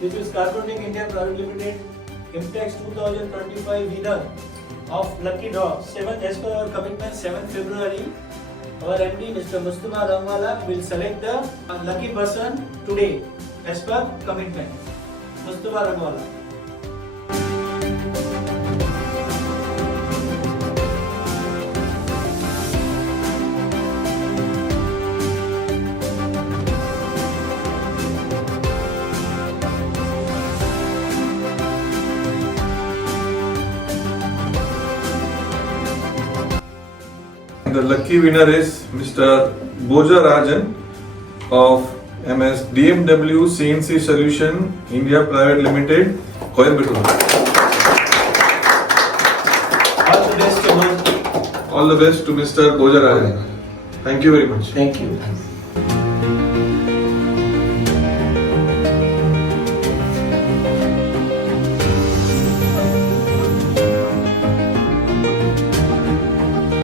which is Carbotec India Private Limited IMTEX 2025 winner of lucky draw 7 as per our commitment 7 February. Our MD Mr. Mustafa S Rangwala will select the lucky person today as per commitment. Mustafa S Rangwala. The lucky winner is Mr. Bojarajan of MS DMW CNC Solution India Private Limited, Coimbatore. All the best to Mustafa. All the best to Mr. Bojarajan. Thank you very much. Thank you.